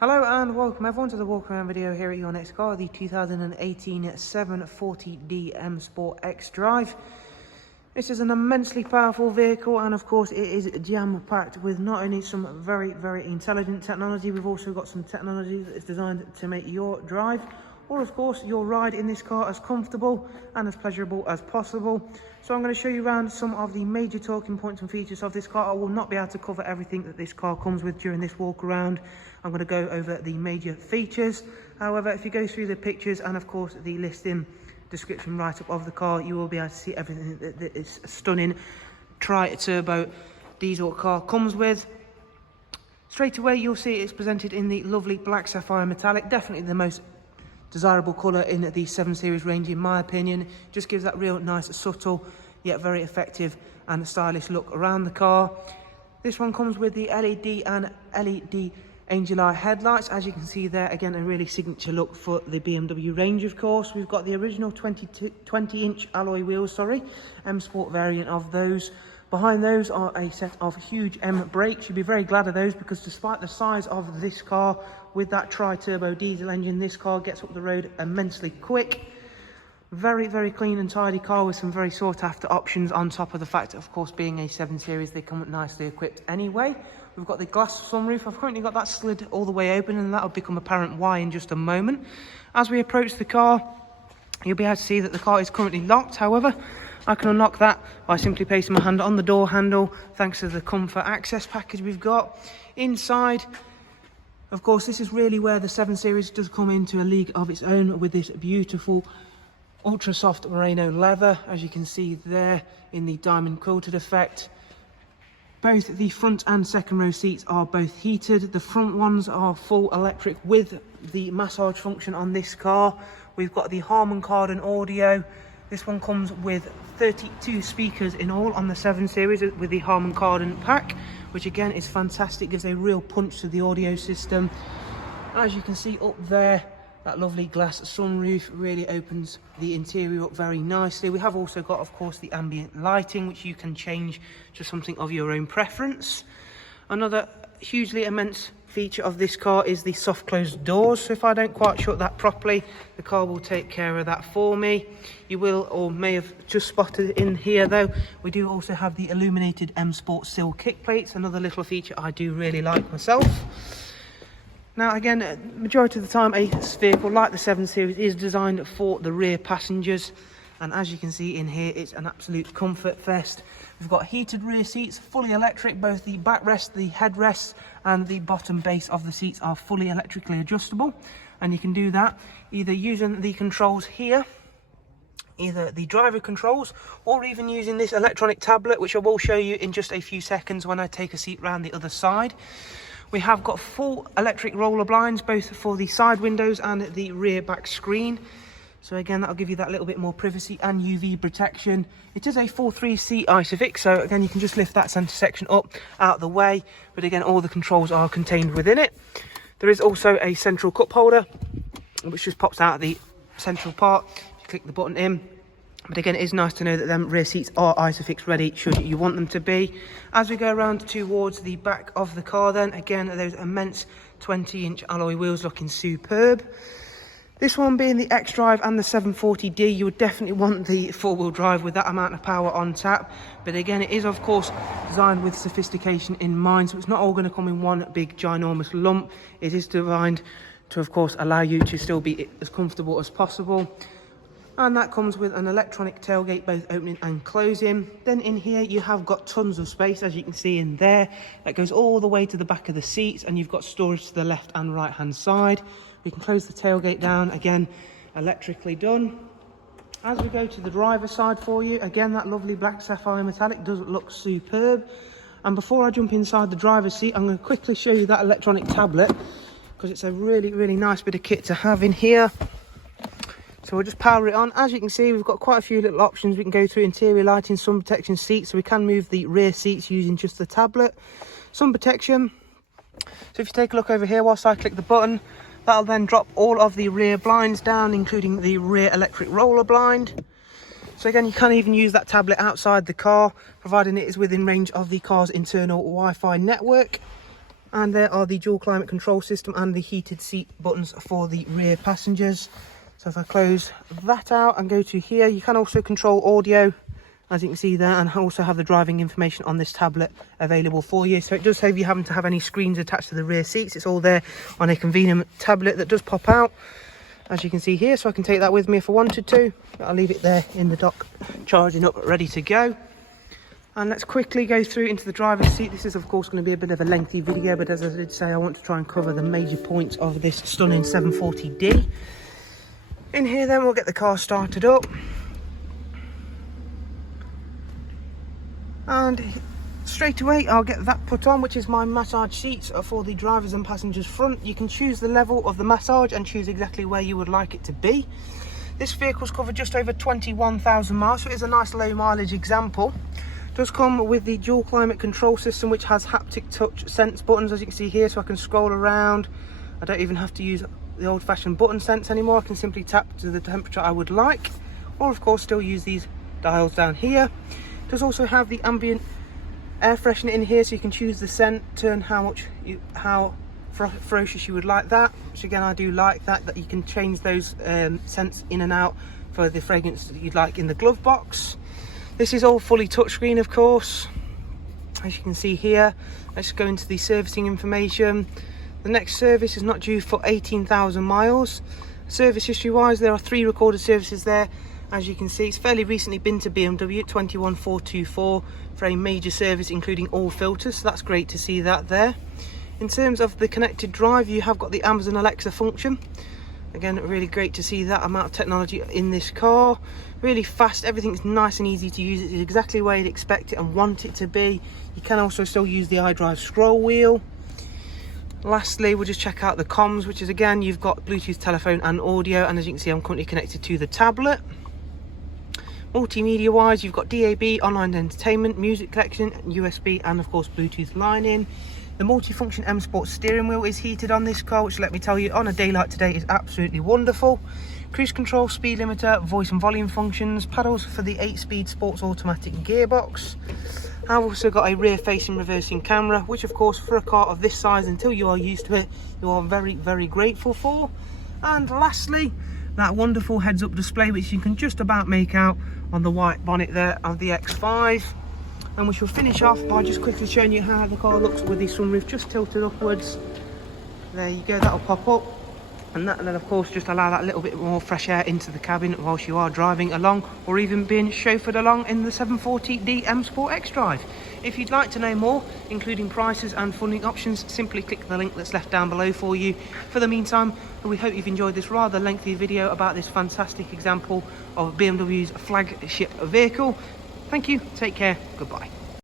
Hello and welcome everyone to the walk around video here at your next car, the 2018 740D M Sport XDRIVE. This is an immensely powerful vehicle, and of course it is jam-packed with not only some very intelligent technology, we've also got some technology that is designed to make your drive, or of course your ride in this car, as comfortable and as pleasurable as possible. So I'm going to show you around some of the major talking points and features of this car. I will not be able to cover everything that this car comes with during this walk around. I'm going to go over the major features. However, if you go through the pictures and of course the listing description write-up of the car, you will be able to see everything that this stunning tri-turbo diesel car comes with. Straight away you'll see it's presented in the lovely black sapphire metallic, definitely the most desirable colour in the 7 Series range in my opinion. Just gives that real nice, subtle yet very effective and stylish look around the car. This one comes with the LED and LED angel eye headlights, as you can see there. Again, a really signature look for the BMW range. Of course, we've got the original 20-inch alloy wheels, M Sport variant of those. Behind those are a set of huge M brakes. You'll be very glad of those, because despite the size of this car, with that tri-turbo diesel engine, this car gets up the road immensely quick. Very clean and tidy car with some very sought after options, on top of the fact, of course, being a 7 Series, they come nicely equipped anyway. We've got the glass sunroof. I've currently got that slid all the way open, and that will become apparent why in just a moment. As we approach the car, you'll be able to see that the car is currently locked. However, I can unlock that by simply placing my hand on the door handle, thanks to the comfort access package we've got. Inside, of course, this is really where the 7 Series does come into a league of its own, with this beautiful ultra soft merino leather, as you can see there in the diamond quilted effect. Both the front and second row seats are both heated. The front ones are full electric with the massage function on this car. We've got the Harman Kardon audio. This one comes with 32 speakers in all on the 7 Series with the Harman Kardon pack, which again is fantastic, gives a real punch to the audio system. As you can see up there, that lovely glass sunroof really opens the interior up very nicely. We have also got, of course, the ambient lighting, which you can change to something of your own preference. Another hugely immense feature of this car is the soft closed doors. So if I don't quite shut that properly, the car will take care of that for me. You will or may have just spotted in here though, we do also have the illuminated M Sport sill kick plates, another little feature I do really like myself. Now again, majority of the time a vehicle like the 7 Series is designed for the rear passengers, and as you can see in here, it's an absolute comfort fest. We've got heated rear seats, fully electric. Both the backrest, the headrests and the bottom base of the seats are fully electrically adjustable, and you can do that either using the controls here, either the driver controls, or even using this electronic tablet, which I will show you in just a few seconds when I take a seat round the other side. We have got full electric roller blinds, both for the side windows and the rear back screen. So again, that'll give you that little bit more privacy and UV protection. It is a 4-3-seat Isofix, so again, you can just lift that centre section up out of the way. But again, all the controls are contained within it. There is also a central cup holder, which just pops out of the central part. You click the button in. But again, it is nice to know that them rear seats are Isofix ready should you want them to be. As we go around towards the back of the car then, again, those immense 20-inch alloy wheels looking superb. This one being the XDRIVE and the 740D, you would definitely want the four-wheel drive with that amount of power on tap. But again, it is of course designed with sophistication in mind, so it's not all going to come in one big ginormous lump. It is designed to of course allow you to still be as comfortable as possible. And that comes with an electronic tailgate, both opening and closing. Then in here you have got tons of space, as you can see in there. That goes all the way to the back of the seats, and you've got storage to the left and right hand side. We can close the tailgate down, again electrically done. As we go to the driver's side for you, again that lovely black sapphire metallic does look superb. And before I jump inside the driver's seat, I'm going to quickly show you that electronic tablet, because it's a really nice bit of kit to have in here. So we'll just power it on. As you can see, we've got quite a few little options. We can go through interior lighting, sun protection seats, so we can move the rear seats using just the tablet. Sun protection. So if you take a look over here whilst I click the button, that'll then drop all of the rear blinds down, including the rear electric roller blind. So again, you can even use that tablet outside the car, providing it is within range of the car's internal Wi-Fi network. And there are the dual climate control system and the heated seat buttons for the rear passengers. So if I close that out and go to here, you can also control audio, as you can see there, and also have the driving information on this tablet available for you. So it does save you having to have any screens attached to the rear seats. It's all there on a convenient tablet that does pop out, as you can see here. So I can take that with me if I wanted to. I'll leave it there in the dock, charging up, ready to go. And let's quickly go through into the driver's seat. This is of course going to be a bit of a lengthy video, but as I did say, I want to try and cover the major points of this stunning 740D. In here then, we'll get the car started up. And straight away I'll get that put on, which is my massage seats for the drivers and passengers front. You can choose the level of the massage and choose exactly where you would like it to be. This vehicle's covered just over 21,000 miles, so it is a nice low mileage example. Does come with the dual climate control system, which has haptic touch sense buttons, as you can see here, so I can scroll around. I don't even have to use the old-fashioned button sense anymore. I can simply tap to the temperature I would like, or of course still use these dials down here. Does also have the ambient air freshener in here, so you can choose the scent, turn how ferocious you would like that, which again I do like that you can change those scents in and out for the fragrance that you'd like in the glove box. This is all fully touchscreen, of course, as you can see here. Let's go into the servicing information. The next service is not due for 18,000 miles. Service history wise, there are 3 recorded services there. As you can see, it's fairly recently been to BMW at 21424 for a major service, including all filters, so that's great to see that there. In terms of the connected drive, you have got the Amazon Alexa function. Again, really great to see that amount of technology in this car. Really fast, everything's nice and easy to use. It's exactly where you'd expect it and want it to be. You can also still use the iDrive scroll wheel. Lastly, we'll just check out the comms, which is again, you've got Bluetooth, telephone and audio, and as you can see, I'm currently connected to the tablet. Multimedia wise, you've got DAB, online entertainment, music collection, USB and of course Bluetooth line in. The multifunction M Sport steering wheel is heated on this car, which let me tell you, on a day like today is absolutely wonderful. Cruise control, speed limiter, voice and volume functions, paddles for the 8-speed sports automatic gearbox. I've also got a rear facing reversing camera, which of course for a car of this size, until you are used to it, you are very, very grateful for. And lastly, that wonderful heads up display, which you can just about make out on the white bonnet there of the X5. And we shall finish off by just quickly showing you how the car looks with the sunroof just tilted upwards. There you go, that'll pop up, and that then of course just allow that little bit more fresh air into the cabin whilst you are driving along, or even being chauffeured along in the 740D M Sport XDRIVE. If you'd like to know more, including prices and funding options, simply click the link that's left down below for you. For the meantime, we hope you've enjoyed this rather lengthy video about this fantastic example of BMW's flagship vehicle. Thank you, take care, goodbye.